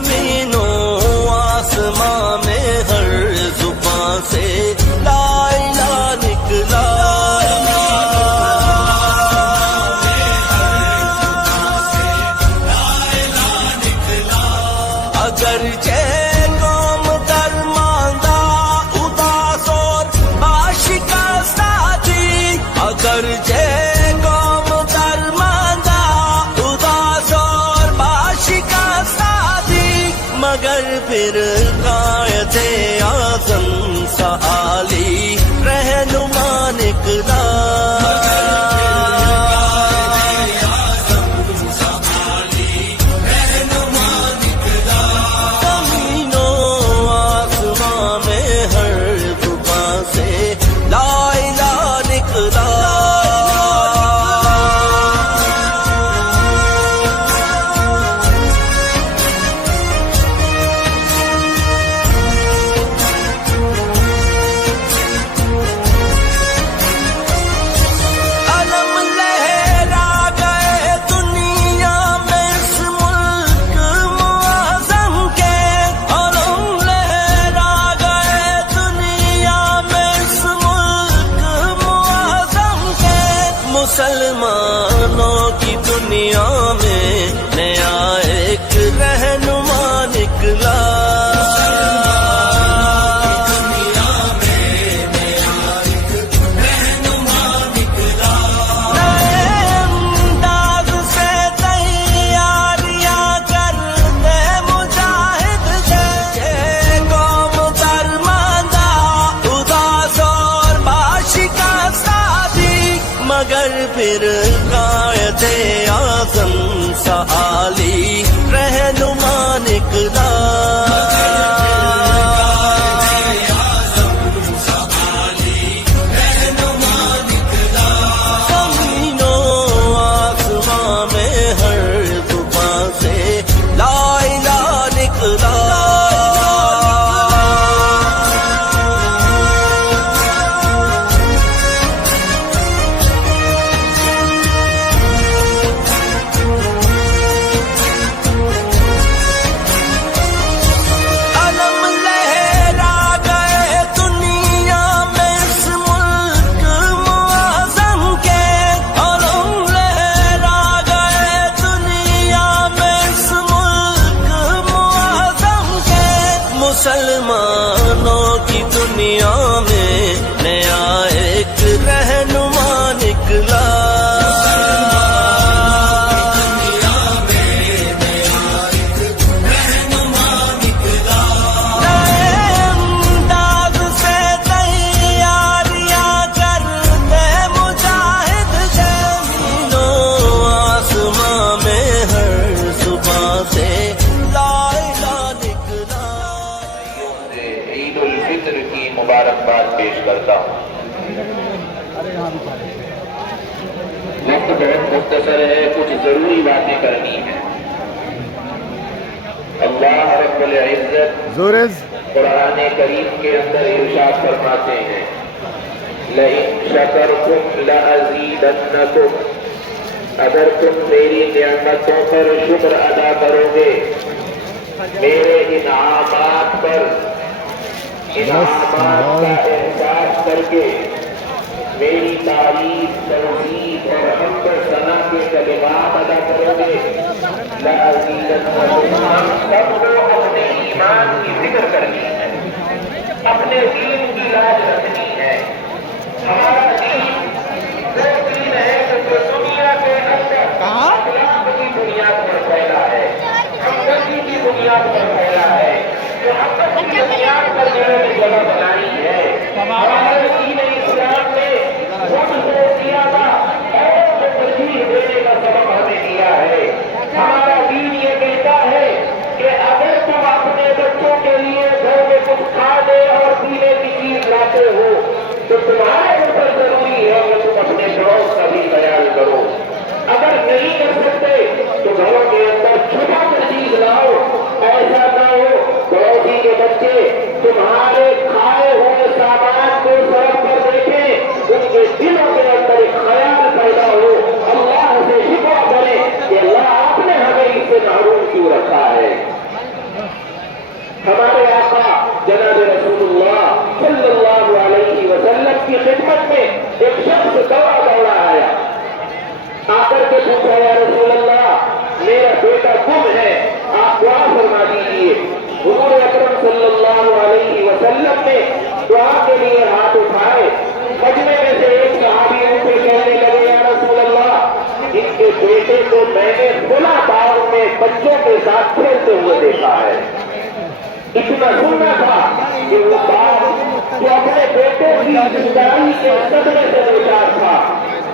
زمینوں آسماں میں ہر زبان سے لا الہ نکلا اگرچہ قوم درماندہ اداس اور آشکستہ تھی اگرچہ قوم درماندہ اداس اور آشکستہ تھی مگر پھر قائد اعظم سعالی رہنما نکلا مسلمانوں کی دنیا میں نیا ایک رہنما نکلا مگر پھر قائد اعظم سعالی رہنما نکلا زمینوں آسماں میں ہر زبان سے لا الہ نکلا مسلمانوں کی دنیا میں نیا ایک رہنما نکلا مبارکباد پیش کرتا ہوں۔ وقت بہت مختصر ہے، کچھ ضروری باتیں کرنی ہیں۔ اللہ رب العزت قرآن کریم کے اندر ارشاد فرماتے ہیں لَإِن شَكَرْتُمْ لَأَزِيدَنَّكُمْ اگر تم میری نعمتوں پر شکر ادا کرو گے، میرے انعامات پر انعامات کا احساس کر کے میری تعریف توحید اور حمد و ثنا کے کلمات ادا کرو گے لَأَزِيدَنَّكُمْ ہم سب کو اپنے ایمان کی ذکر کرنی ہے، اپنے دین کی لاج رکھنی ہے۔ ہمارا دین وہ دین ہے جو دنیا کے اندر اخلاق کی بنیاد پر پھیلا ہے، ہمدردی کی بنیاد پر پھیلا ہے، جو محبت کی بنیاد پر جگہ بنائی ہے۔ ہمارے دین اسلام نے خود سے زیادہ اور کو ترجیح دینے کا سبب ہمیں دیا ہے۔ ہمارا دین یہ کہتا ہے کہ اگر تم اپنے بچوں کے لیے گھر میں کچھ کھانے اور پینے کی چیز لاتے ہو تو تمہارے اوپر ضروری ہے کہ تم اپنے شوق کا بھی خیال کرو۔ اگر نہیں کر سکتے تو گھروں کے اندر چھپا کر چیز لاؤ، ایسا نہ ہو پڑوسی کے بچے تمہارے کھائے ہوئے سامان کو سڑک پر دیکھیں، ان کے دلوں کے اندر ایک خیال پیدا ہو، اللہ سے شکوہ کرے کہ اللہ آپ نے ہمیں اس سے محروم کیوں رکھا ہے۔ ہمارے آقا جناب رسول اللہ صلی اللہ علیہ وسلم کی خدمت میں ایک شخص دوڑا آیا، آ کر کے پوچھا یا رسول اللہ میرا بیٹا گم ہے، آپ دعا فرما دیجیے۔ حضور اکرم صلی اللہ علیہ وسلم نے دعا کے لیے ہاتھ اٹھائے، مجمع میں سے ایک صحابی ان سے کہنے لگے یا رسول اللہ ان کے بیٹے کو میں نے کھلا باغ میں بچوں کے ساتھ کھیلتے ہوئے دیکھا ہے۔ اتنا سننا تھا کہ وہ باپ جو اپنے بیٹے کی جدائی کے صدمے سے بیچار تھا،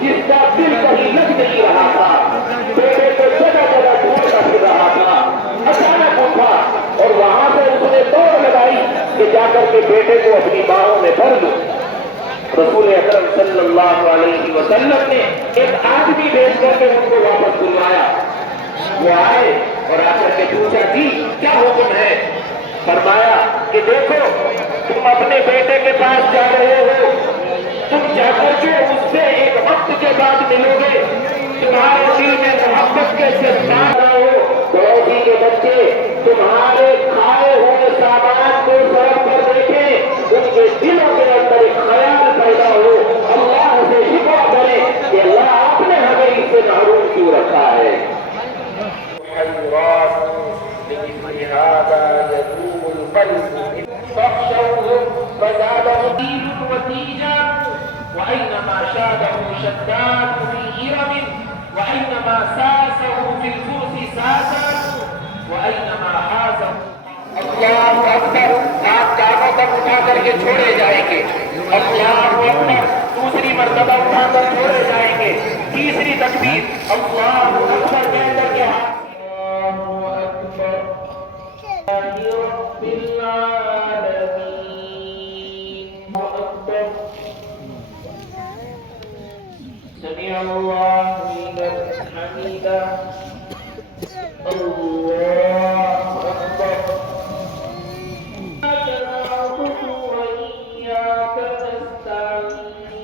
جس کا دل کہیں لگ نہیں رہا تھا، بیٹے کو جگہ جگہ ڈھونڈتا پھر رہا تھا، اچانک اٹھا اور وہاں سے اس نے دوڑ لگائی کہ جا کر کے بیٹے کو اپنی باہوں میں بھر لوں۔ رسول اکرم صلی اللہ علیہ وسلم نے ایک آدمی بھیج کر کے ان کو واپس بلوایا۔ وہ آئے اور آ کر کے پوچھا جی کیا حکم ہے؟ فرمایا کہ دیکھو تم اپنے بیٹے کے پاس جا رہے ہو، تم جا کر کے اس سے ایک وقت کے بعد ملو گے، تمہارے دل میں محبت کے ساتھ ہو، پڑوسی کے بچے تمہارے کھائے ہوئے سامان کو سڑک پر دیکھیں، ان کے دلوں کے اندر ایک خیال پیدا ہو، اللہ سے شکوہ کرے کہ اللہ آپ نے ہمیں اس سے محروم کیوں رکھا ہے۔ هذا يذوب القلب فاخشوهم فزادهم وتيجا وأينما شاده شداد في هرم وأينما ساسه في الفرس ساسا وأينما حازه اللہ اکبر۔ آپ چاروں تک اٹھا کر کے چھوڑے جائیں گے، اللہ اکبر دوسری مرتبہ اٹھا کر چھوڑے جائیں گے، تیسری تکبیر اللہ اکبر کہہ کر کے رب العالمین اکبر۔ سمع اللہ لمن حمدہ، اللہ اکبر۔ نعبد وإیاک نستعین۔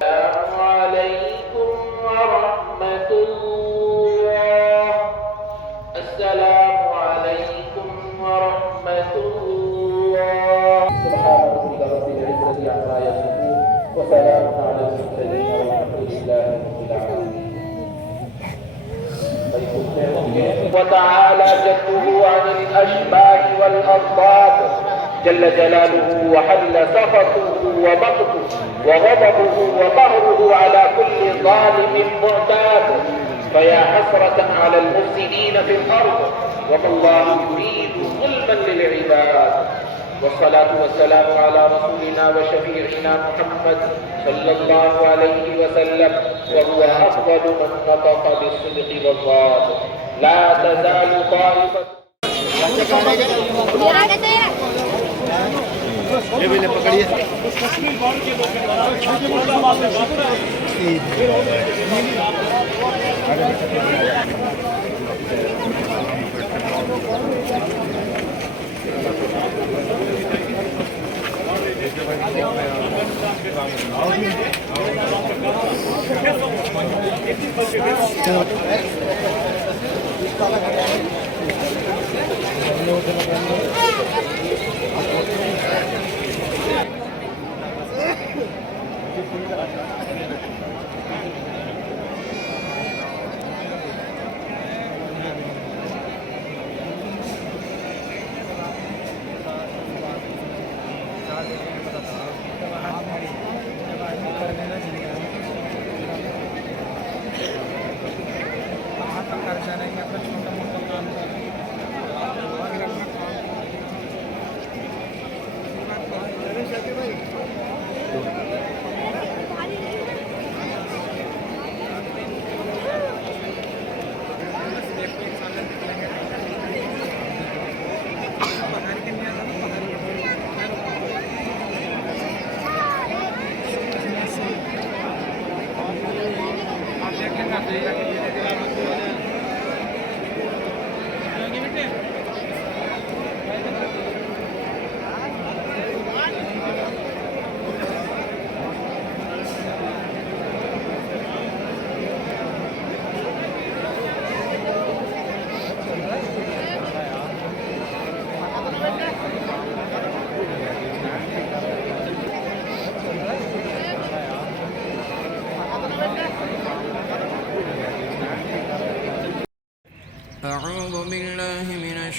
السلام علیکم ورحمۃ اللہ، السلام علیکم ورحمۃ اللہ۔ سبحان ربک رب العزة عما یصفون وسلام علی المرسلین والحمد للہ رب العالمین۔ وتعالى جده عن الأشباه والأضداد جل جلاله وحل سخطه ومقته وغضبه وقهره على كل ظالم معتاد، فيا حسرة على المفسدين في الأرض وما الله يريد ظلما للعباد، والصلاة والسلام على رسولنا وشفيعنا محمد صلى الله عليه وسلم وهو أفضل من نطق بالصدق والصدق، لا تزال طائفة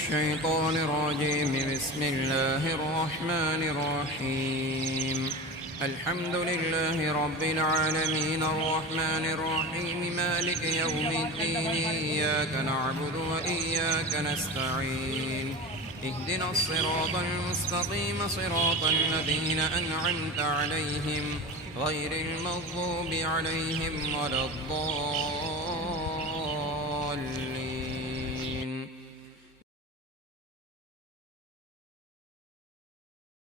الشيطان الرجيم. بسم الله الرحمن الرحيم. الحمد لله رب العالمين الرحمن الرحيم مالك يوم الدين إياك نعبد وإياك نستعين اهدنا الصراط المستقيم صراط الذين أنعمت عليهم غير المغضوب عليهم ولا الضالين